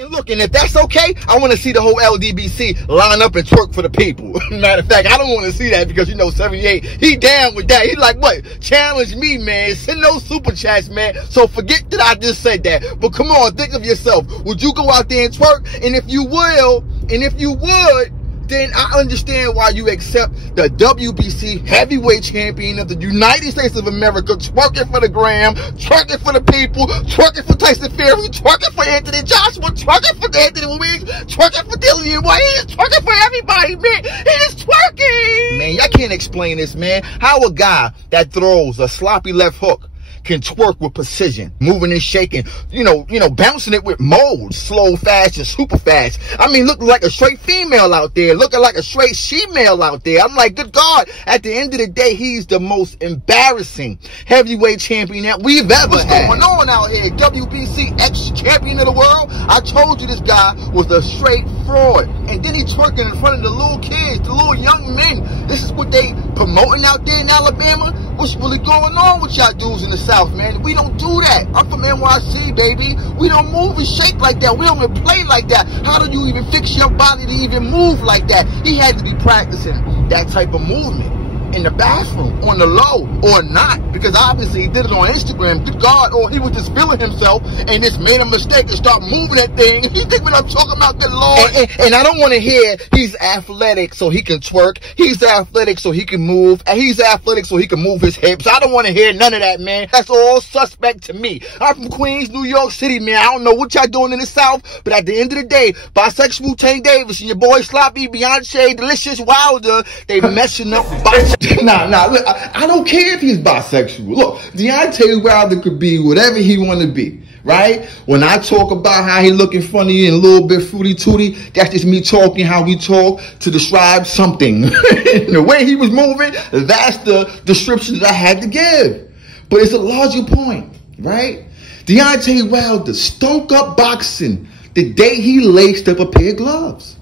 And look, and if that's okay, I want to see the whole LDBC line up and twerk for the people. Matter of fact, I don't want to see that because, you know, 78, he down with that. He like, what? Challenge me, man. Send those super chats, man. So forget that I just said that. But come on, think of yourself. Would you go out there and twerk? And if you will, and if you would, then I understand why you accept the WBC heavyweight champion of the United States of America, twerking for the gram, twerking for the people, twerking for Tyson Fury, twerking for Anthony Joshua, twerking for Anthony Wiggs, twerking for DILLIAN, White, twerking for everybody, man. He is twerking. Man, y'all can't explain this, man. How a guy that throws a sloppy left hook can twerk with precision, moving and shaking, you know, bouncing it with mold, slow, fast, and super fast. I mean, looking like a straight female out there, looking like a straight she-male out there. I'm like, good God, at the end of the day, he's the most embarrassing heavyweight champion that we've ever had. What's going on out here? WBC ex-champion of the world? I told you this guy was a straight fraud. And then he twerking in front of the little kids, the little young men. This is what they promoting out there in Alabama? What's really going on with y'all dudes in the South, man? We don't do that. I'm from NYC, baby. We don't move and shake like that. We don't even play like that. How do you even fix your body to even move like that? He had to be practicing that type of movement in the bathroom, on the low, or not, because obviously he did it on Instagram, good God, or he was just feeling himself and just made a mistake and start moving that thing. You think what I'm talking about, good Lord? And I don't want to hear he's athletic so he can twerk, he's athletic so he can move, and he's athletic so he can move his hips. I don't want to hear none of that, man. That's all suspect to me. I'm from Queens, New York City, man. I don't know what y'all doing in the South, but at the end of the day, bisexual Tank Davis and your boy Sloppy, Beyonce, Delicious Wilder, they messing up bisexual. Nah, look, I don't care if he's bisexual. Look, Deontay Wilder could be whatever he want to be, right? When I talk about how he looking funny and a little bit fruity tooty, that's just me talking how we talk to describe something. The way he was moving, that's the description that I had to give. But it's a larger point, right? Deontay Wilder stunk up boxing the day he laced up a pair of gloves.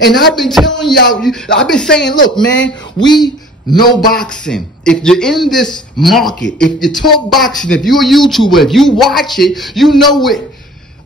And I've been telling y'all, I've been saying, look, man, we know boxing. If you're in this market, if you talk boxing, if you're a YouTuber, if you watch it, you know what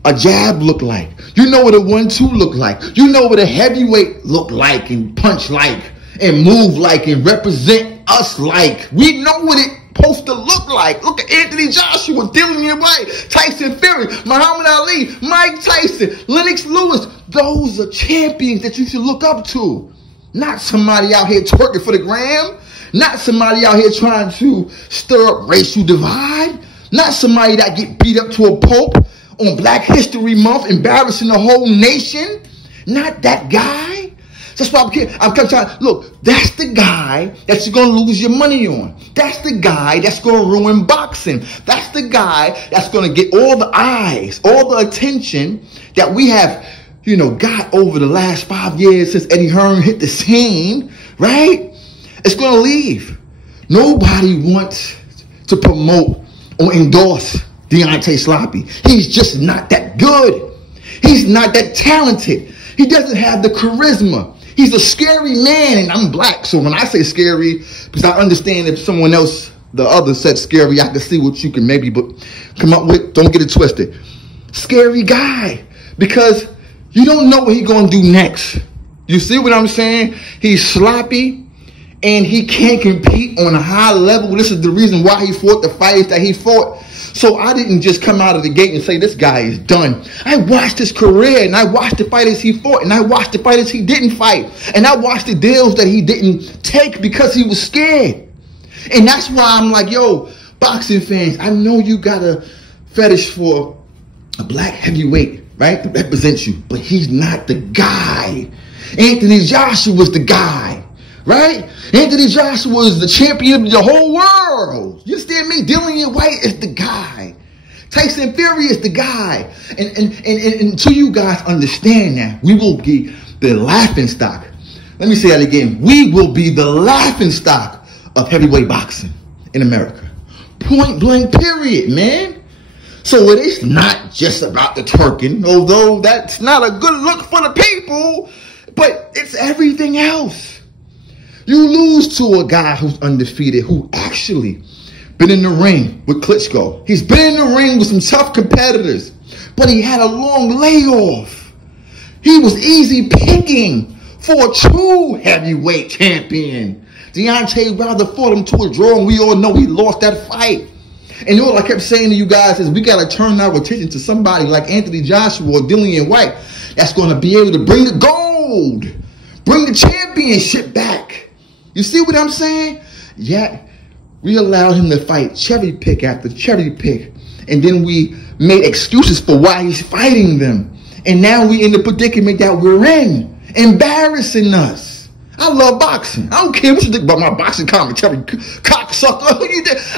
a jab look like. You know what a 1-2 look like. You know what a heavyweight look like and punch like and move like and represent us like. We know what it supposed to look like. Look at Anthony Joshua, DILLIAN, White, Tyson Fury, Muhammad Ali, Mike Tyson, Lennox Lewis. Those are champions that you should look up to. Not somebody out here twerking for the gram. Not somebody out here trying to stir up racial divide. Not somebody that get beat up to a pulp on Black History Month, embarrassing the whole nation. Not that guy. That's why I'm trying. Look, that's the guy that you're going to lose your money on. That's the guy that's going to ruin boxing. That's the guy that's going to get all the eyes, all the attention that we have, you know, got over the last 5 years since Eddie Hearn hit the scene, right? It's going to leave. Nobody wants to promote or endorse Deontay Sloppy. He's just not that good. He's not that talented. He doesn't have the charisma. He's a scary man, and I'm black, so when I say scary, because I understand if someone else, the other said scary, I can see what you can maybe come up with. Don't get it twisted. Scary guy, because you don't know what he's going to do next. You see what I'm saying? He's sloppy, and he can't compete on a high level. This is the reason why he fought the fights that he fought. So I didn't just come out of the gate and say, this guy is done. I watched his career, and I watched the fighters he fought, and I watched the fighters he didn't fight. And I watched the deals that he didn't take because he was scared. And that's why I'm like, yo, boxing fans, I know you got a fetish for a black heavyweight, right, that represents you. But he's not the guy. Anthony Joshua was the guy, right? Anthony Joshua is the champion of the whole world. You understand me? DILLIAN White is the guy. Tyson Fury is the guy. And until you guys understand that, we will be the laughing stock. Let me say that again. We will be the laughing stock of heavyweight boxing in America. Point blank period, man. So it is not just about the twerking, although that's not a good look for the people, but it's everything else. You lose to a guy who's undefeated, who actually been in the ring with Klitschko. He's been in the ring with some tough competitors. But he had a long layoff. He was easy picking for a true heavyweight champion. Deontay Wilder fought him to a draw, and we all know he lost that fight. And all I kept saying to you guys is we got to turn our attention to somebody like Anthony Joshua or Dillian White that's going to be able to bring the gold, bring the championship back. You see what I'm saying? Yet, we allowed him to fight cherry pick after cherry pick. And then we made excuses for why he's fighting them. And now we in the predicament that we're in, embarrassing us. I love boxing. I don't care what you think about my boxing commentary, cocksucker.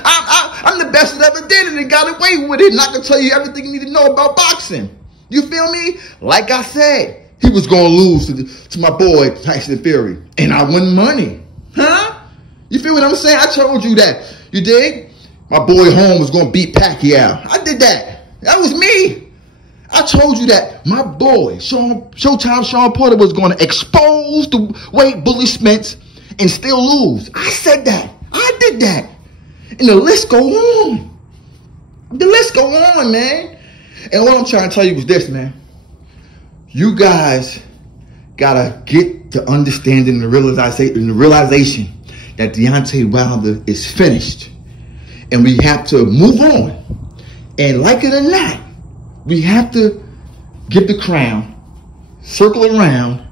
I'm the best that ever did it and got away with it. And I can tell you everything you need to know about boxing. You feel me? Like I said, he was going to lose to my boy, Tyson Fury. And I won money. Huh? You feel what I'm saying? I told you that. You dig? My boy Holmes was going to beat Pacquiao. I did that. That was me. I told you that my boy, Showtime Sean Porter, was going to expose the weight Bully Spence and still lose. I said that. I did that. And the list go on. The list go on, man. And what I'm trying to tell you was this, man. You guys got to get the understanding and the realization that Deontay Wilder is finished. And we have to move on. And like it or not, we have to give the crown, circle around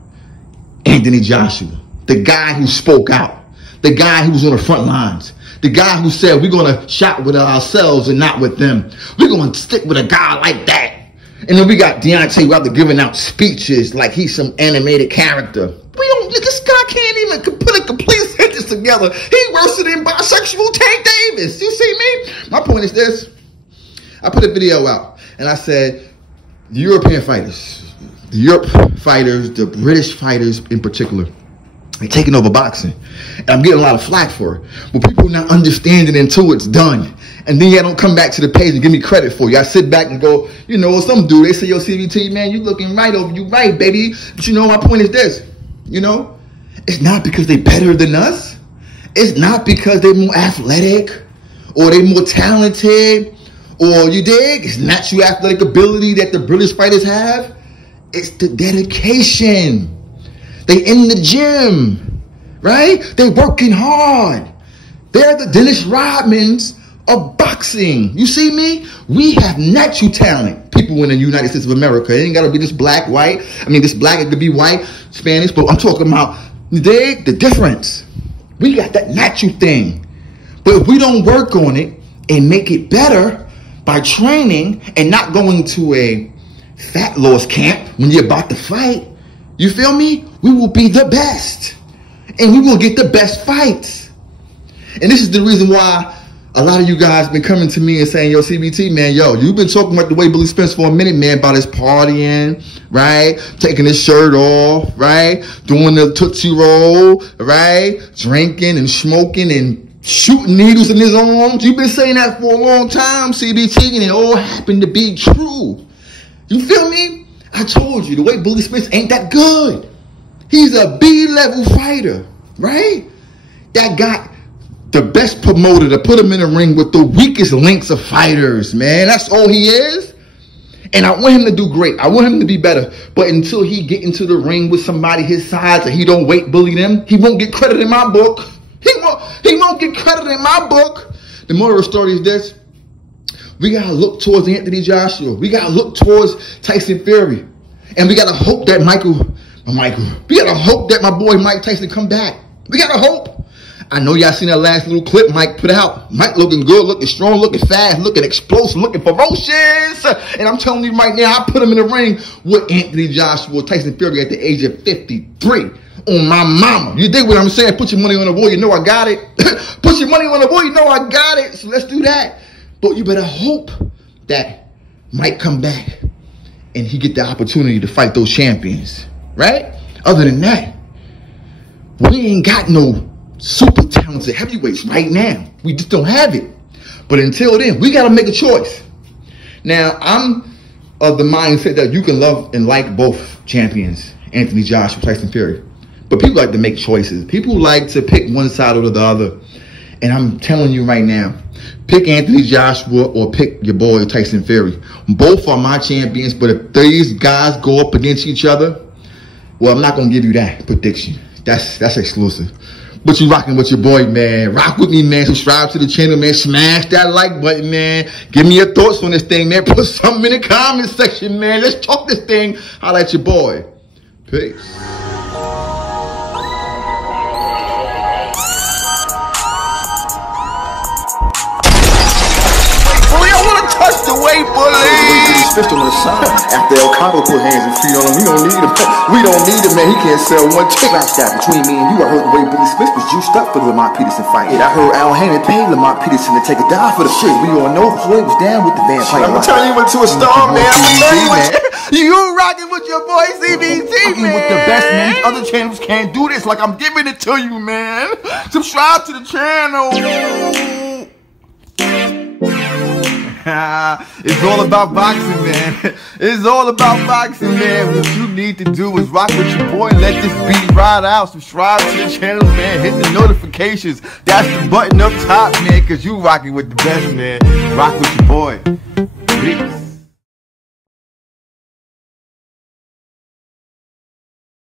Anthony Joshua, the guy who spoke out, the guy who was on the front lines, the guy who said we're going to shop with ourselves and not with them. We're going to stick with a guy like that. And then we got Deontay Wilder giving out speeches like he's some animated character. This guy can't even put a complete sentence together. He's worse than bisexual Tank Davis. You see me? My point is this. I put a video out and I said, the European fighters, the British fighters in particular, they're taking over boxing. And I'm getting a lot of flack for it. But people not understanding until it's done. And then you don't come back to the page and give me credit for you. I sit back and go, you know, some dude, they say, yo, CBT, man, you looking right over you right, baby. But you know, my point is this, you know, it's not because they better than us. It's not because they're more athletic or they're more talented or you dig. It's natural athletic ability that the British fighters have. It's the dedication. They in the gym, right? They're working hard. They're the Dennis Rodmans of boxing. You see me? We have natural talent. People in the United States of America. It ain't got to be this black, white. I mean, this black, it could be white, Spanish, but I'm talking about the difference. We got that natural thing. But if we don't work on it and make it better by training and not going to a fat loss camp when you're about to fight, you feel me? We will be the best. And we will get the best fights. And this is the reason why a lot of you guys been coming to me and saying, yo, CBT, man, yo, you've been talking about the way Bully Spence for a minute, man, about his partying, right? Taking his shirt off, right? Doing the Tootsie Roll, right? Drinking and smoking and shooting needles in his arms. You've been saying that for a long time, CBT, and it all happened to be true. You feel me? I told you, the way Bully Spence ain't that good. He's a B-level fighter, right? That got the best promoter to put him in the ring with the weakest links of fighters, man. That's all he is. And I want him to do great. I want him to be better. But until he get into the ring with somebody his size and he don't weight bully them, he won't get credit in my book. He won't get credit in my book. The moral of the story is this. We got to look towards Anthony Joshua. We got to look towards Tyson Fury. And we got to hope that we got to hope that my boy Mike Tyson come back. We got to hope. I know y'all seen that last little clip Mike put out. Mike looking good, looking strong, looking fast, looking explosive, looking ferocious. And I'm telling you right now, I put him in the ring with Anthony Joshua, Tyson Fury at the age of 53 on my mama. You dig what I'm saying? Put your money on the wall, you know I got it. Put your money on the wall, you know I got it. So let's do that. But you better hope that Mike come back and he get the opportunity to fight those champions, right? Other than that, we ain't got no super talented heavyweights right now. We just don't have it. But until then, we got to make a choice. Now, I'm of the mindset that you can love and like both champions, Anthony Joshua, Tyson Fury. But people like to make choices. People like to pick one side or the other. And I'm telling you right now, pick Anthony Joshua or pick your boy Tyson Fury. Both are my champions, but if these guys go up against each other, well, I'm not going to give you that prediction. That's exclusive. But you rocking with your boy, man. Rock with me, man. Subscribe to the channel, man. Smash that like button, man. Give me your thoughts on this thing, man. Put something in the comment section, man. Let's talk this thing. Holla at your boy. Peace. The way, bully. Fist on the side. After El Cabo put hands and feet on him, we don't need him. We don't need him, man. He can't sell one tick. Scratch that between me and you. I heard the way Billy Smith was juiced up for the Lamont Peterson fight. Yeah, I heard Al Hammond paid Lamont Peterson to take a dive for the shit. We all know Floyd was down with the vampire. I'm turning you into a star, man. You rocking with your boy CBT, man. With the best, man. These other channels can't do this like I'm giving it to you, man. Subscribe to the channel. It's all about boxing, man. It's all about boxing, man. What you need to do is rock with your boy and let this beat ride out. Subscribe to the channel, man. Hit the notifications. That's the button up top, man, because you rocking with the best, man. Rock with your boy. Peace.